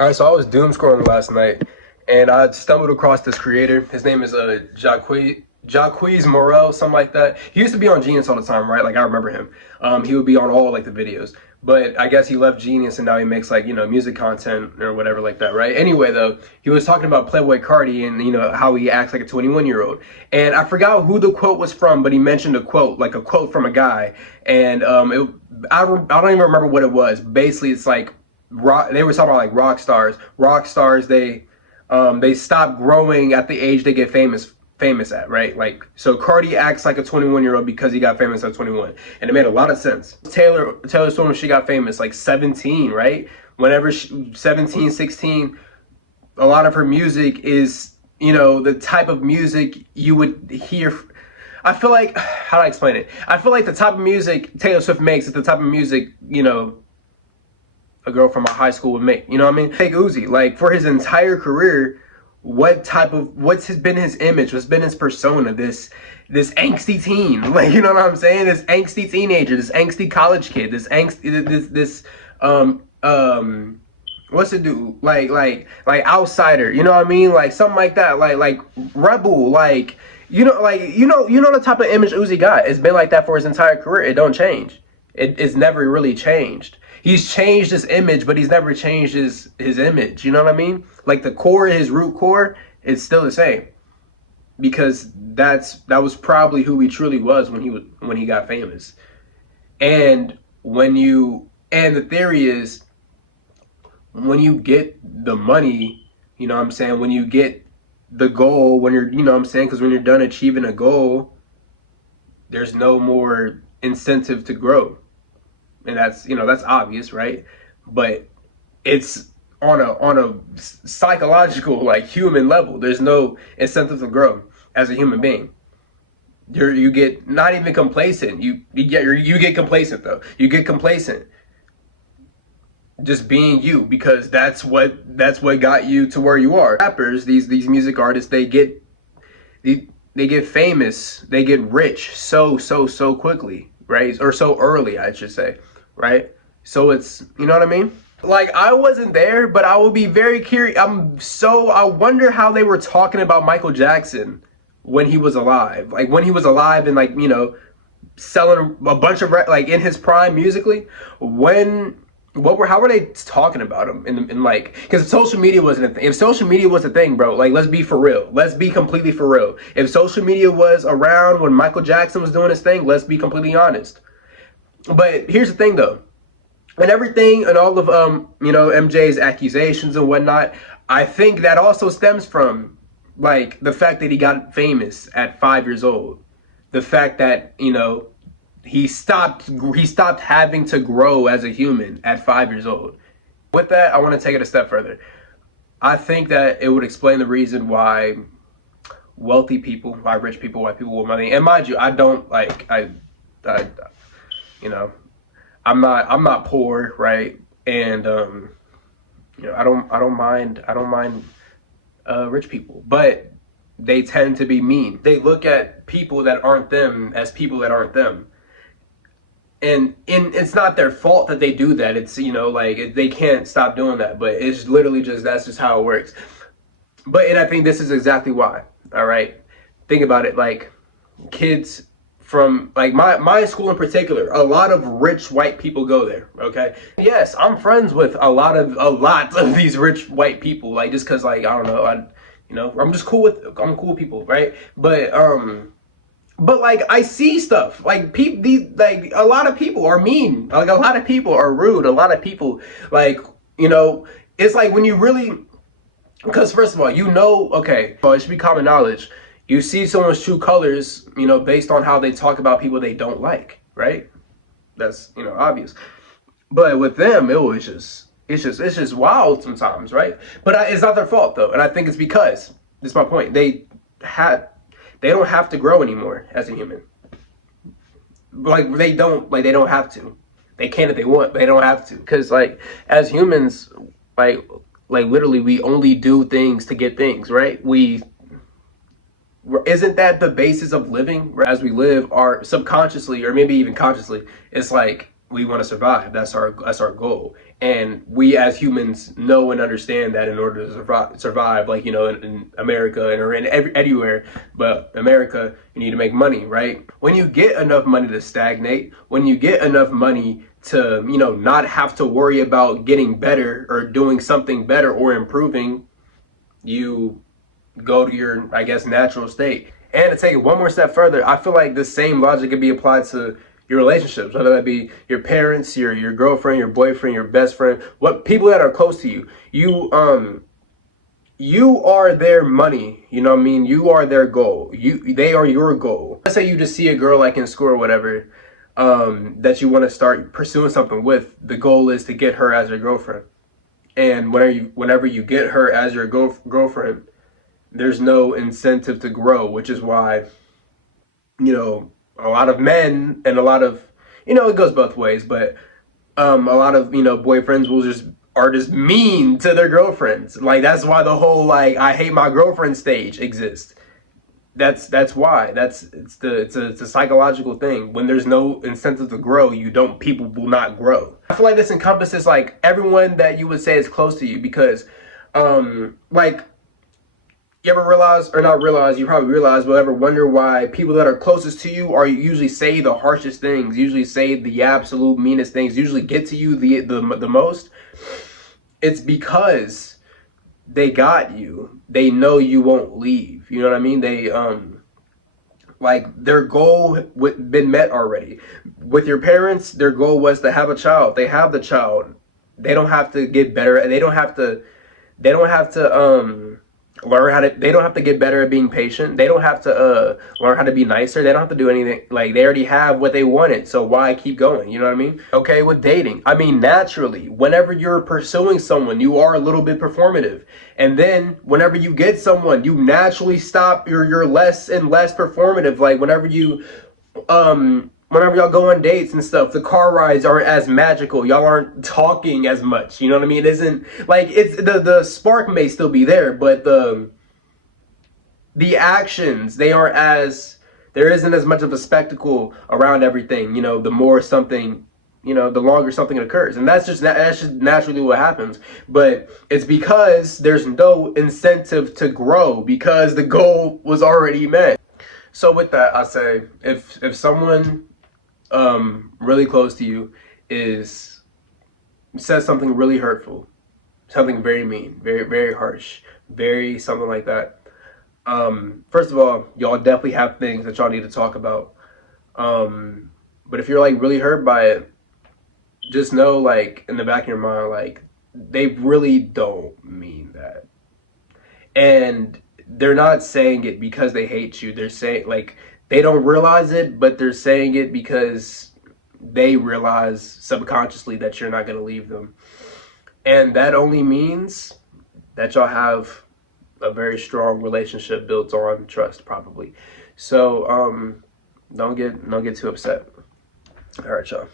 All right, so I was doom scrolling last night, and I stumbled across this creator. His name is Jacquees Morel, something like that. He used to be on Genius all the time, right? Like I remember him. He would be on all like the videos, but I guess he left Genius and now he makes like music content or whatever like that, right? Anyway, though, he was talking about Playboi Carti and how he acts like a 21-year-old, and I forgot who the quote was from, but he mentioned a quote, like a quote from a guy, and I don't even remember what it was. Basically, it's like they were talking about like rock stars. Rock stars, they stop growing at the age they get famous at, right? Like, so Cardi acts like a 21-year-old because he got famous at 21, and it made a lot of sense. Taylor Swift, when she got famous, like 17, right? Whenever 17, 16, a lot of her music is the type of music you would hear. I feel like, how do I explain it? I feel like the type of music Taylor Swift makes is the type of music a girl from my high school would make. You know what I mean? Take Uzi, like for his entire career, what's been his image? What's been his persona? This angsty teen, like, you know what I'm saying? This angsty teenager, this angsty college kid, what's it do? Like outsider, you know what I mean? Like something like that, like rebel, like the type of image Uzi got. It's been like that for his entire career. It don't change. It's never really changed. He's changed his image, but he's never changed his image. You know what I mean? Like the core, his root core, is still the same, because that was probably who he truly was when he got famous. And the theory is, when you get the money, you know what I'm saying, when you get the goal, when you're, you know what I'm saying, because when you're done achieving a goal, there's no more incentive to grow. And that's obvious, right? But it's on a psychological, like, human level. There's no incentive to grow as a human being. You get not even complacent. You get complacent though. You get complacent just being you, because that's what got you to where you are. Rappers, these music artists, they get famous, they get rich so quickly, right? Or so early, I should say, right? So it's, you know what I mean? Like, I wasn't there, but I will be very curious. I wonder how they were talking about Michael Jackson when he was alive. Like, when he was alive and, like, selling a bunch of, like, in his prime musically. How were they talking about him in like, because social media wasn't a thing. If social media was a thing, bro, like, let's be for real. Let's be completely for real. If social media was around when Michael Jackson was doing his thing, let's be completely honest. But here's the thing though. And everything and all of MJ's accusations and whatnot, I think that also stems from, like, the fact that he got famous at 5 years old. The fact that, he stopped having to grow as a human at 5 years old. With that, I want to take it a step further. I think that it would explain the reason why wealthy people, why rich people, why people with money, and mind you, I don't like, I'm not poor, right? And I don't mind rich people, but they tend to be mean. They look at people that aren't them as people that aren't them. And it's not their fault that they do that. It's, like, they can't stop doing that, but it's literally that's just how it works. And I think this is exactly why. All right, think about it. Like, kids from, like, my school in particular, a lot of rich white people go there. Okay, yes, I'm friends with a lot of these rich white people, like, just because, like, I don't know, I'm cool with people, right? But like, I see stuff like a lot of people are mean, like a lot of people are rude, a lot of people, like, it's like when you really, because first of all, okay, well, it should be common knowledge. You see someone's true colors, based on how they talk about people they don't like, right? That's, obvious. But with them, it's just wild sometimes, right? But it's not their fault though, and I think it's because, this is my point, they don't have to grow anymore as a human. Like, they don't have to. They can if they want, but they don't have to. Because, like, as humans, like literally, we only do things to get things, right? Isn't that the basis of living? As we live, our subconsciously, or maybe even consciously, it's like, we want to survive. That's our goal. And we as humans know and understand that in order to survive, like, in America or in anywhere, but America, you need to make money, right? When you get enough money to stagnate, when you get enough money to, not have to worry about getting better or doing something better or improving, you go to your, I guess, natural state. And to take it one more step further, I feel like the same logic could be applied to your relationships, whether that be your parents, your girlfriend, your boyfriend, your best friend, what people that are close to you. You are their money. You know what I mean? You are their goal. They are your goal. Let's say you just see a girl like in school or whatever, that you want to start pursuing something with. The goal is to get her as your girlfriend. And whenever you get her as your girlfriend, there's no incentive to grow, which is why, a lot of men and a lot of, it goes both ways, but a lot of, boyfriends are just mean to their girlfriends. Like, that's why the whole, like, I hate my girlfriend stage exists. That's why. It's a psychological thing. When there's no incentive to grow, people will not grow. I feel like this encompasses like everyone that you would say is close to you, because like, you ever realize, or not realize, you probably realize, but ever wonder why people that are closest to you are usually say the harshest things, usually say the absolute meanest things, usually get to you the most? It's because they got you. They know you won't leave. You know what I mean? They like, their goal been met already. With your parents, their goal was to have a child. They have the child. They don't have to get better. They don't have to learn how to, they don't have to get better at being patient. They don't have to learn how to be nicer. They don't have to do anything. Like, they already have what they wanted, so why keep going? You know what I mean? Okay, with dating, I mean, naturally, whenever you're pursuing someone, you are a little bit performative, and then whenever you get someone, you naturally stop. You're less and less performative. Like, whenever y'all go on dates and stuff, the car rides aren't as magical. Y'all aren't talking as much. You know what I mean? It isn't like, it's the spark may still be there, but the actions, they aren't as, there isn't as much of a spectacle around everything. The more something, the longer something occurs, and that's just naturally what happens. But it's because there's no incentive to grow, because the goal was already met. So with that, I say, if someone really close to you says something really hurtful, something very mean, very, very harsh, very something like that, first of all, y'all definitely have things that y'all need to talk about. But if you're like really hurt by it, just know, like, in the back of your mind, like, they really don't mean that. And they're not saying it because they hate you. They're saying, like, they don't realize it, but they're saying it because they realize subconsciously that you're not going to leave them. And that only means that y'all have a very strong relationship built on trust, probably. So don't get too upset. All right, y'all.